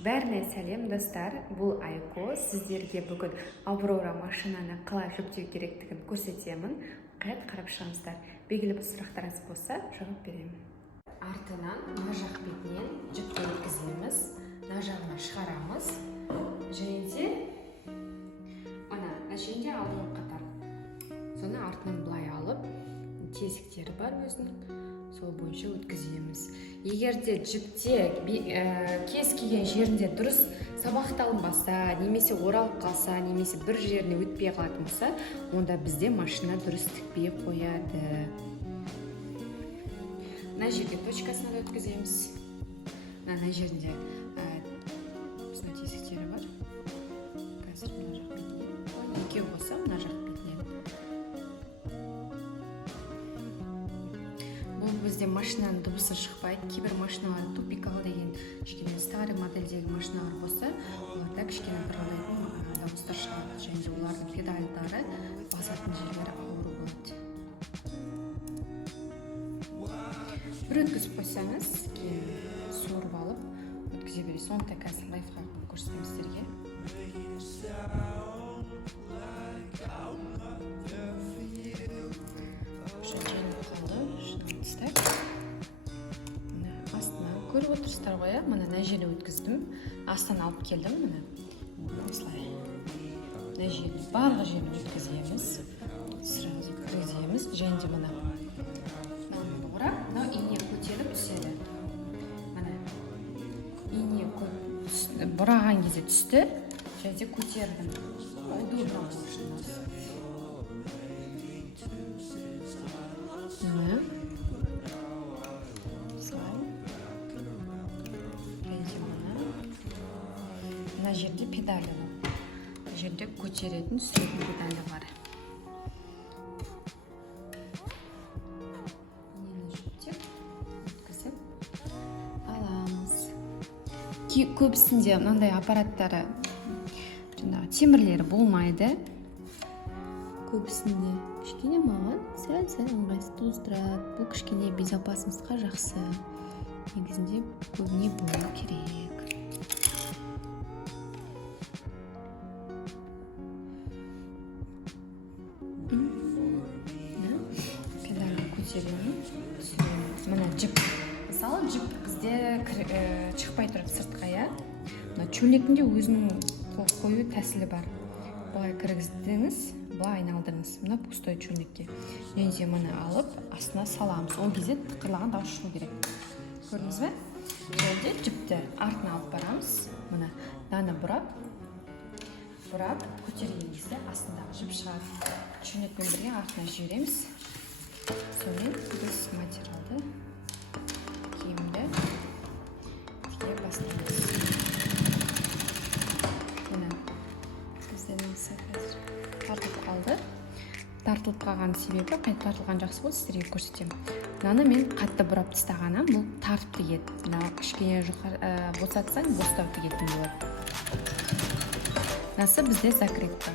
Бәріне сәлем достар, бұл Айко. Сіздерге бүгін Аврора машинаны қалай жүктеу керектігін көрсетемін. Қайт қарап шығыңыздар. Белгілі бір сұрақтарыңыз болса, жауап беремін. Артынан нажақ бетінен жүкті өткіземіз, нажағына шығарамыз. Және де алдыңғы қатар. Соны артынан былай алып, тесіктері бар өзінің. Сол бойынша өткіземіз. Егер де жіпте кез келген жерінде дұрыс сабақталынбаса, немесе оралып қалса, немесе бір жеріне өтпей қалатын болса, онда бізде машина дұрыс тікпей қояды. Мына жерге точкасына да өткіземіз. Мына жерінде тесіктері бар. Қазір мына жақ бетінен. Екеу болса, мына жақ бетінен. Бізде машинаның дыбысы шықпайды. Кейбір машиналар тупикал деген кішкене старый модельдегі машиналар болса, оларда кішкене дырылдайтын дауыстар шығады. Және де олардың педальдары басатын жерлері ауыр болады. Бір өткізіп қойсаңыз, кейін суырып алып өткізе бересіз. Сондықтан қазір лайфхак көрсетемін сіздерге. Көріп отырсыздар ғой, мына жеріне өткіздім, астан алып келдім, мына осылай. Мына жеріне барлық жеріне өткіземіз, сразу кіргіземіз, және де мына орап, мынау ине көтеріп түседі. Мына ине бұраған кезде түсті, және де көтердім. Удобно машинасы. Мына жерде педалі бар. Мына жерде көтеретін түсетін педалі бар. Нені жүктеп, өткізіп аламыз. Көбісінде мынандай аппараттары темірлері болмайды. Көбісінде кішкене маған сәл ыңғайсыз туыстырады. Бұл кішкене безопасностьқа жақсы. Негізінде көбіне болу керек. Мына жіп. Мысалы жіп бізде шықпай тұрып сыртқа. Чөлнектінде өзінің қою тәсілі бар. Бұлай кіргіздіңіз, бұлай айналдырыңыз. Мына пустой чөлнекке. Және де мұны алып, астына саламыз. Ол кезде тықырлаған дауыс шығу керек. Көрдіңіз бе? Және де жіпті артына алып барамыз. Мына даны бұрап, көтерген кезде астындағы жіп шығады. Чөлнекпен бірге артына жібереміз. Сонымен біз материалды киімді тіге бастаймыз. Мына біздің қазір тартылып қалды. Тартылып қалған себебі, қайта тартылған жақсы болды, сіздерге көрсетемін. Мынаны мен қатты бұрап тастағанам, бұл тартып тігеді. Мына кішкене босатсаң, бостау тігетін болады. Мынасы бізде закрепка.